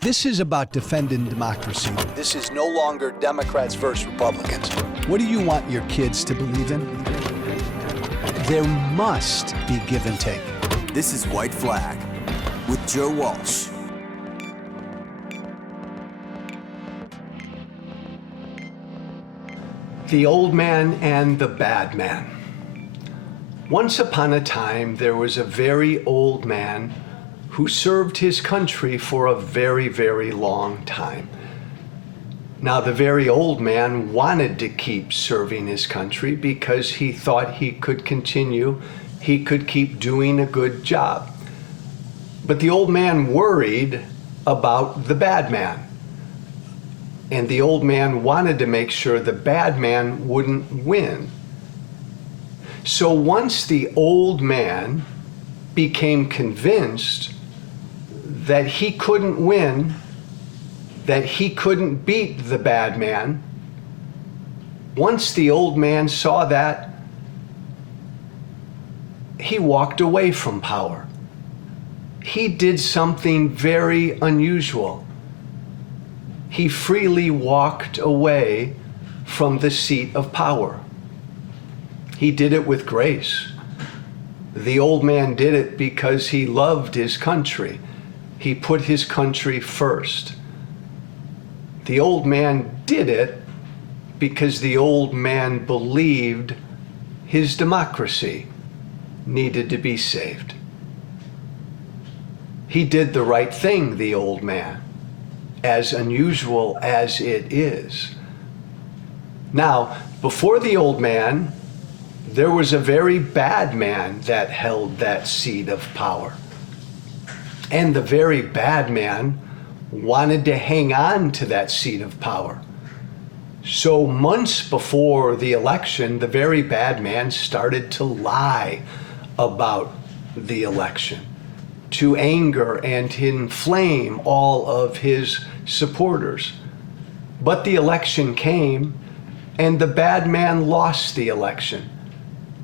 This is about defending democracy. This is no longer Democrats versus Republicans. What do you want your kids to believe in? There must be give and take. This is White Flag with Joe Walsh. The Old Man and the Bad Man. Once upon a time, there was a very old man who served his country for a very, very long time. Now, the very old man wanted to keep serving his country because he thought he could continue, he could keep doing a good job. But the old man worried about the bad man. And the old man wanted to make sure the bad man wouldn't win. So once the old man became convinced that he couldn't win, that he couldn't beat the bad man, once the old man saw that, he walked away from power. He did something very unusual. He freely walked away from the seat of power. He did it with grace. The old man did it because he loved his country. He put his country first. The old man did it because the old man believed his democracy needed to be saved. He did the right thing, the old man, as unusual as it is. Now, before the old man, there was a very bad man that held that seat of power. And the very bad man wanted to hang on to that seat of power. So months before the election, the very bad man started to lie about the election, to anger and inflame all of his supporters. But the election came, and the bad man lost the election.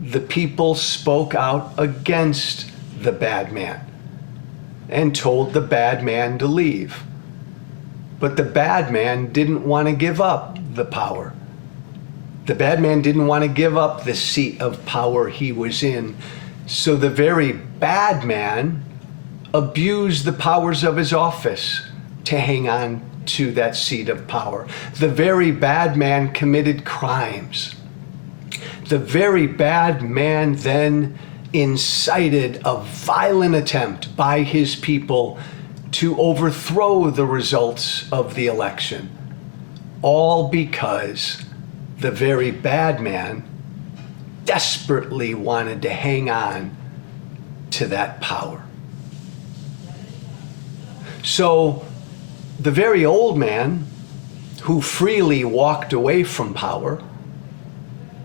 The people spoke out against the bad man and told the bad man to leave. But the bad man didn't want to give up the power. The bad man didn't want to give up the seat of power he was in. So the very bad man abused the powers of his office to hang on to that seat of power. The very bad man committed crimes. The very bad man then incited a violent attempt by his people to overthrow the results of the election, all because the very bad man desperately wanted to hang on to that power. So the very old man, who freely walked away from power,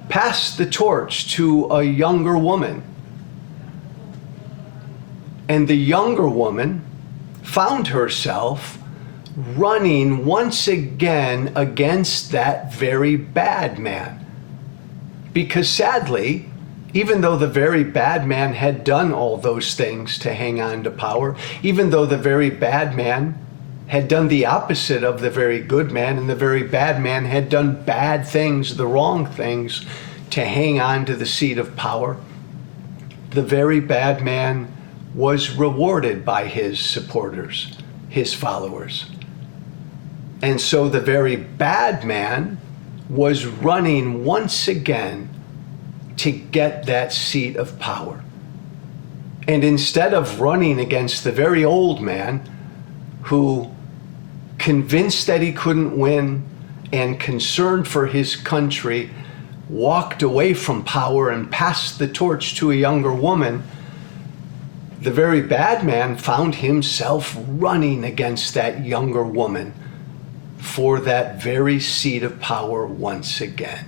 passed the torch to a younger woman. And the younger woman found herself running once again against that very bad man. Because sadly, even though the very bad man had done all those things to hang on to power, even though the very bad man had done the opposite of the very good man, and the very bad man had done bad things, the wrong things, to hang on to the seat of power, the very bad man was rewarded by his supporters, his followers. And so the very bad man was running once again to get that seat of power. And instead of running against the very old man, who, convinced that he couldn't win and concerned for his country, walked away from power and passed the torch to a younger woman, the very bad man found himself running against that younger woman for that very seat of power once again.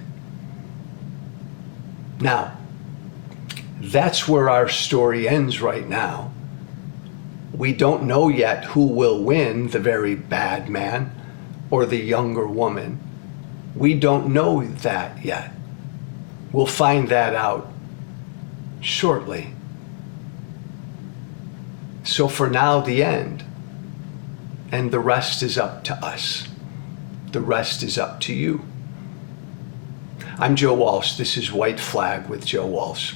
Now, that's where our story ends right now. We don't know yet who will win, the very bad man or the younger woman. We don't know that yet. We'll find that out shortly. So for now, the end. and the rest is up to us. The rest is up to you. I'm Joe Walsh. This is White Flag with Joe Walsh.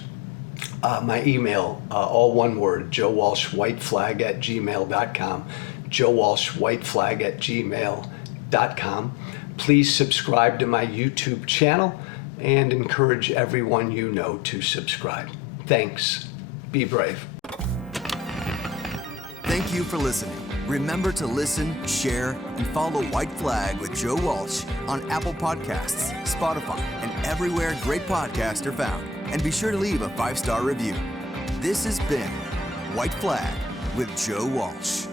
My email, all one word, joewalshwhiteflag@gmail.com, joewalshwhiteflag@gmail.com. Please subscribe to my YouTube channel and encourage everyone you know to subscribe. Thanks. Be brave. Thank you for listening. Remember to listen, share, and follow White Flag with Joe Walsh on Apple Podcasts, Spotify, and everywhere great podcasts are found. And be sure to leave a 5-star review. This has been White Flag with Joe Walsh.